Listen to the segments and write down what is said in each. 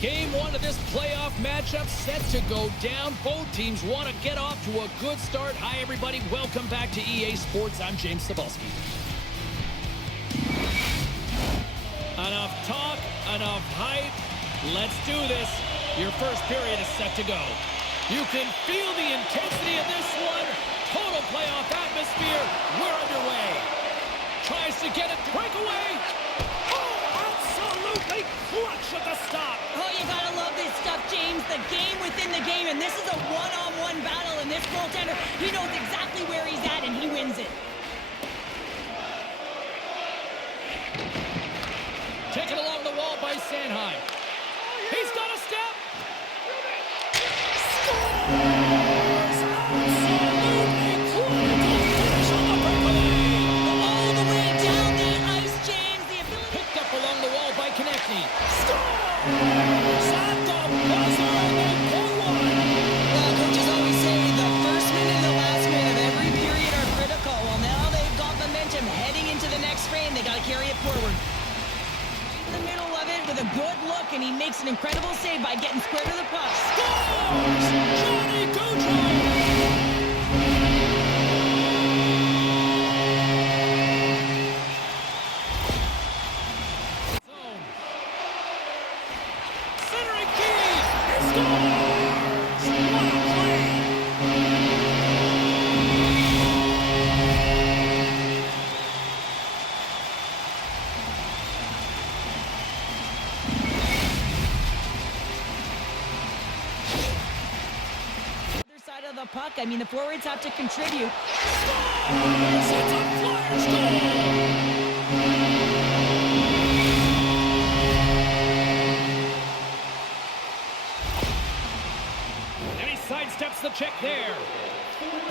Game one of this playoff matchup set to go down. Both teams want to get off to a good start. Hi, everybody. Welcome back to EA Sports. I'm James Cebulski. Enough talk, enough hype. Let's do this. Your first period is set to go. You can feel the intensity of this one. Total playoff atmosphere. We're underway. Tries to get it. Breakaway. Absolutely clutch at the stop. Oh, you gotta love this stuff, James. The game within the game, and this is a one-on-one battle, and this goaltender, he knows exactly where he's at, and he wins it. Taken along the wall by Sanheim. He's got a step. Scores! Absolutely critical finish on the breakaway. All the way down the ice, James. The ability picked up along the wall by Konechny. Scores! At the buzzer, and they pull one. Well, coaches always say the first minute and the last minute of every period are critical. Well, now they've got momentum heading into the next frame. They got to carry it forward. In the middle of it with a good look, and he makes an incredible save by getting square to the puck. Scores! Johnny Gaudreau! Centering key! He scores! What a play! Side of the puck. I mean, the forwards have to contribute. Scores! It's a Flyers goal! And he sidesteps the check there.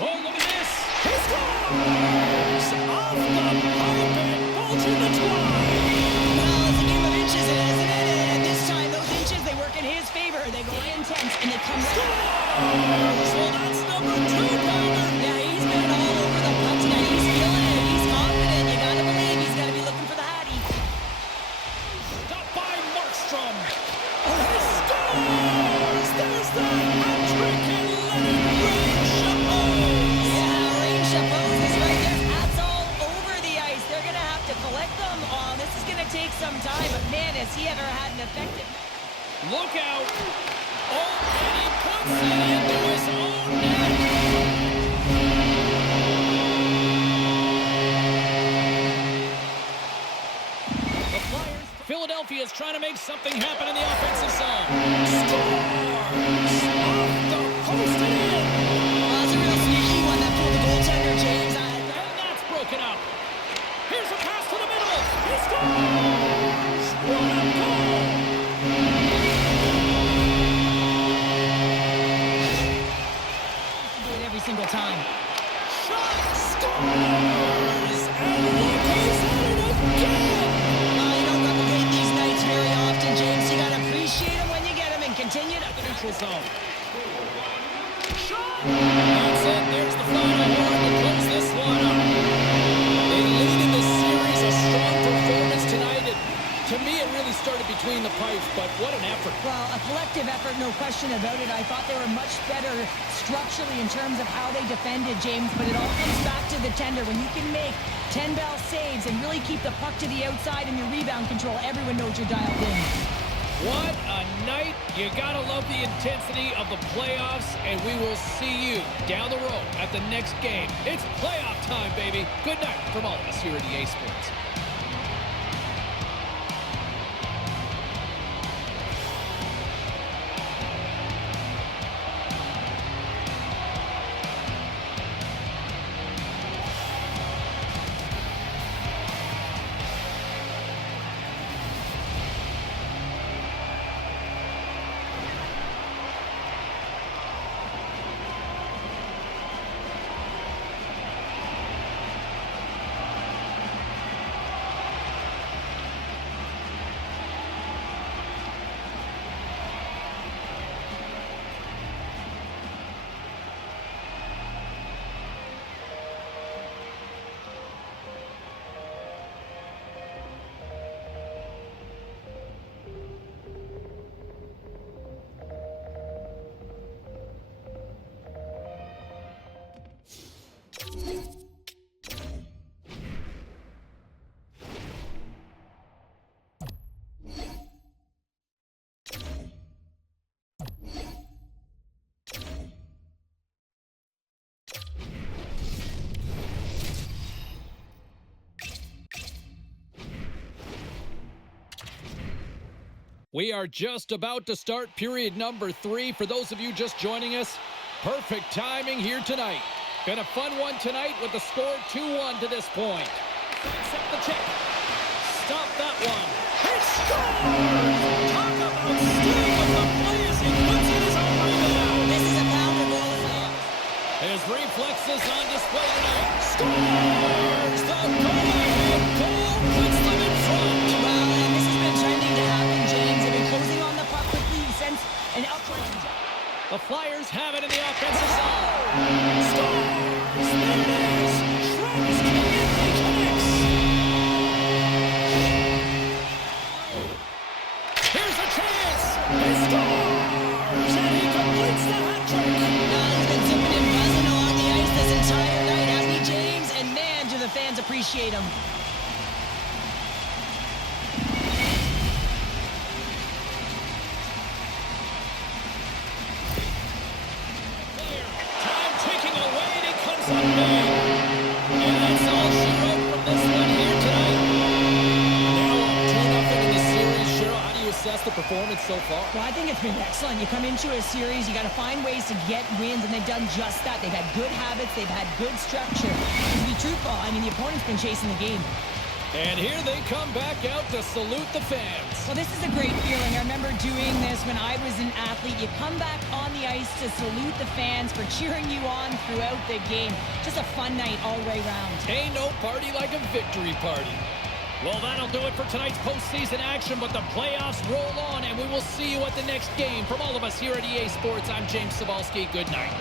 Oh, look at this! He scores! Off the pipe and bulging the twine! Well, it's a game of inches, isn't it? And this time, those inches, they work in his favor. They go intense, and they come Scores! Well, that's number 2, Pounder! Yeah, he's been all over the puck tonight. He's feeling it. He's confident. You gotta believe he's gotta be looking for the Hattie. Stopped by Markstrom. Oh, he scores! There's the hat trick and Rain Chapeau! Yeah, Rain Chapeau is right there. Hats all over the ice. They're gonna have to collect them. Oh, this is gonna take some time, but man, has he ever had an effective... Look out! Oh, and he puts it into his own net! The Flyers, Philadelphia is trying to make something happen in the offensive zone. Scores! Off the post and in! Well, that's a real sneaky one that pulled the goaltender, James. And that's broken up. Here's a pass to the middle. He scores! What a goal! Every single time. Shot! Scores! And look, he's at it again! You don't replicate these nights very often, James. You gotta appreciate them when you get them and continue to... The neutral zone. Shot! That's it. There's the final horn to close this one up. They lead in this series. A strong performance tonight. To me, it really started between the pipes, but what an effort. Well, a collective effort, no question about it. I thought they were much better structurally in terms of how they defended, James, but it all comes back to the tender. When you can make 10-bell saves and really keep the puck to the outside and your rebound control, everyone knows you're dialed in. What a night. You gotta love the intensity of the playoffs, and we will see you down the road at the next game. It's playoff time, baby. Good night from all of us here at EA Sports. We are just about to start period number 3. For those of you just joining us, perfect timing here tonight. Been a fun one tonight with the score 2-1 to this point. Set the check. Stop that one. He scores! Talk about stealing with the play as he puts in his own rebound. This is a pounder goal as well. His reflexes on display tonight. Scores! The go-ahead goal puts them in front. Well, and this has been trending to happen, James. They've been closing on the puck quickly since an upright. The Flyers have it in the offensive zone. Scores! There it is! Travis Kincaid connects. Here's a chance! He scores! And he completes the hat trick! He's been zipping and buzzing along the ice this entire night, hasn't he, James? And man, do the fans appreciate him. Time ticking away, and he comes up big. And that's all she wrote from this one here tonight. Now up 2-0 in the series. Cheryl, how do you assess the performance so far? Well, I think it's been excellent. You come into a series, you got to find ways to get wins, and they've done just that. They've had good habits, they've had good structure. To be truthful, I mean, the opponent's been chasing the game. And here they come back out to salute the fans. Well, this is a great feeling. I remember doing this when I was an athlete. You come back on the ice to salute the fans for cheering you on throughout the game. Just a fun night all the way around. Ain't no party like a victory party. Well, that'll do it for tonight's postseason action, but the playoffs roll on, and we will see you at the next game. From all of us here at EA Sports, I'm James Cybulski. Good night.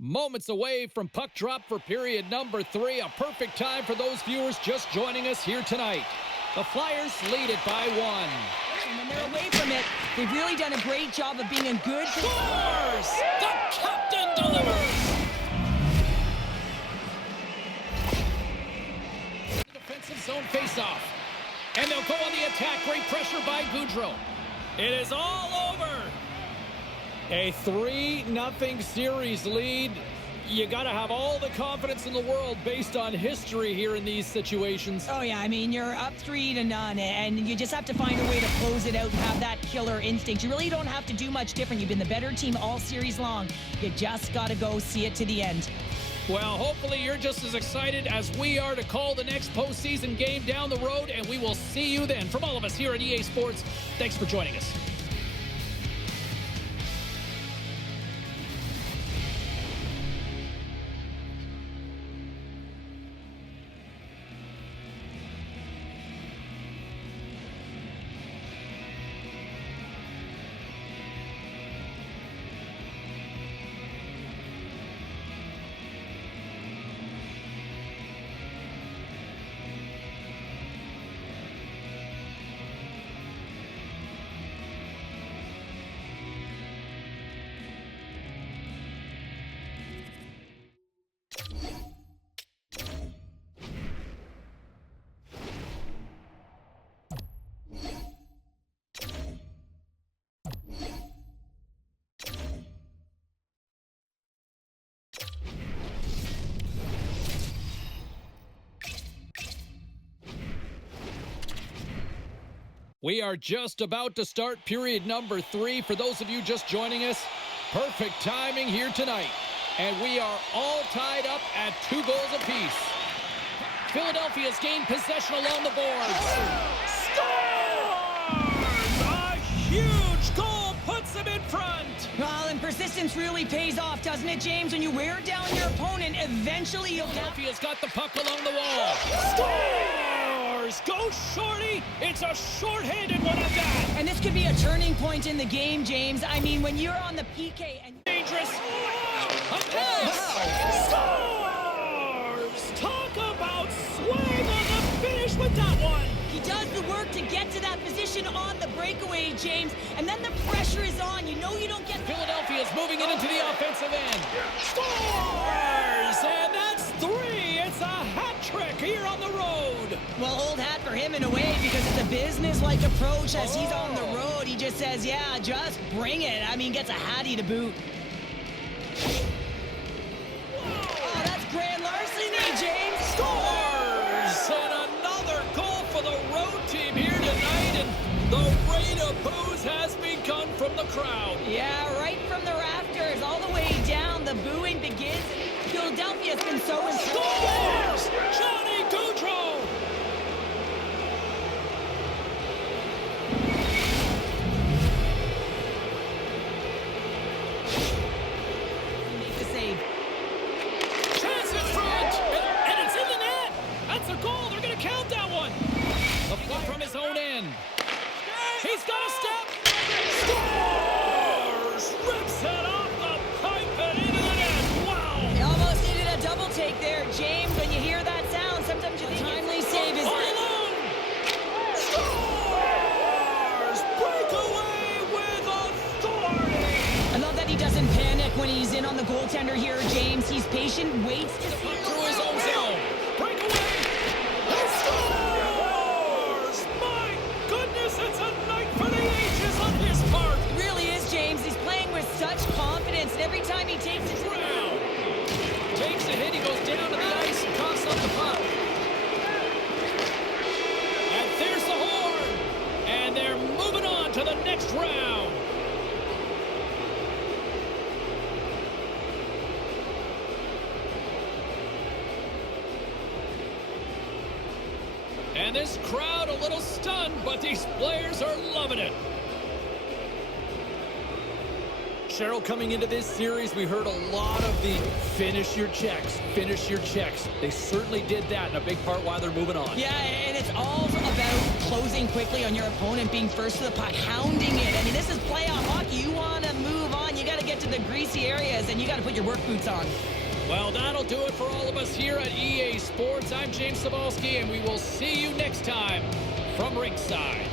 Moments away from puck drop for period number 3. A perfect time for those viewers just joining us here tonight. The Flyers lead it by 1. And when they're away from it, they've really done a great job of being a good... Scores! The captain delivers! Defensive zone faceoff. And they'll go on the attack. Great pressure by Giroux. It is all over. A 3-0 series lead. You got to have all the confidence in the world based on history here in these situations. Oh, yeah, I mean, you're up 3-0, and you just have to find a way to close it out and have that killer instinct. You really don't have to do much different. You've been the better team all series long. You just got to go see it to the end. Well, hopefully you're just as excited as we are to call the next postseason game down the road, and we will see you then. From all of us here at EA Sports, thanks for joining us. We are just about to start period number 3. For those of you just joining us, perfect timing here tonight. And we are all tied up at 2 goals apiece. Philadelphia's gained possession along the boards. Score! Goal puts him in front. Well, and persistence really pays off, doesn't it, James? When you wear down your opponent, eventually you'll get... Philadelphia's got the puck along the wall. Scores! Go Shorty! It's a shorthanded one at that. And this could be a turning point in the game, James. I mean, when you're on the PK and... Dangerous. A pass. Scores! Talk about swing on the finish with that one. He does the work to get to that position on the breakaway, James, and then the pressure is on. You know you don't get... Philadelphia's moving it into the offensive end. Scores! And that's 3. It's a hat trick here on the road. Well, old hat for him in a way, because it's a business-like approach. As he's on the road, he just says, yeah, just bring it. I mean, gets a hattie to boot. Oh, that's grand larceny, James. Scores! And another goal for the road team here tonight, and the rate of boos has begun from the crowd. Yeah, right from the rafters, all the way down, the booing begins. Philadelphia's been so Scores! Johnny Gaudreau! Make the save. Chance in front! And it's in the net! That's a goal! They're gonna count that one! The play from his own end. He's got a step! Scores! Rips it off the pipe and into the net! Wow! He almost needed a double take there, James. When you hear that sound, sometimes you think timely save is... All alone! Scores! Breakaway with authority! I love that he doesn't panic when he's in on the goaltender here, James. He's patient, waits to see... Through his own zone. Breakaway! He scores! My goodness, it's a night for the ages on his part! It really is, James. He's playing with such confidence, and every time he takes it to the Brown takes a hit, he goes down to the ice and coughs up the puck. And there's the horn! And they're moving on to the next round. And this crowd a little stunned, but these players are loving it. Cheryl, coming into this series, we heard a lot of the finish your checks, finish your checks. They certainly did that in a big part why they're moving on. Yeah, and it's all about closing quickly on your opponent, being first to the puck, hounding it. I mean, this is playoff hockey. You want to move on, you got to get to the greasy areas, and you got to put your work boots on. Well, that'll do it for all of us here at EA Sports. I'm James Cebulski, and we will see you next time from ringside.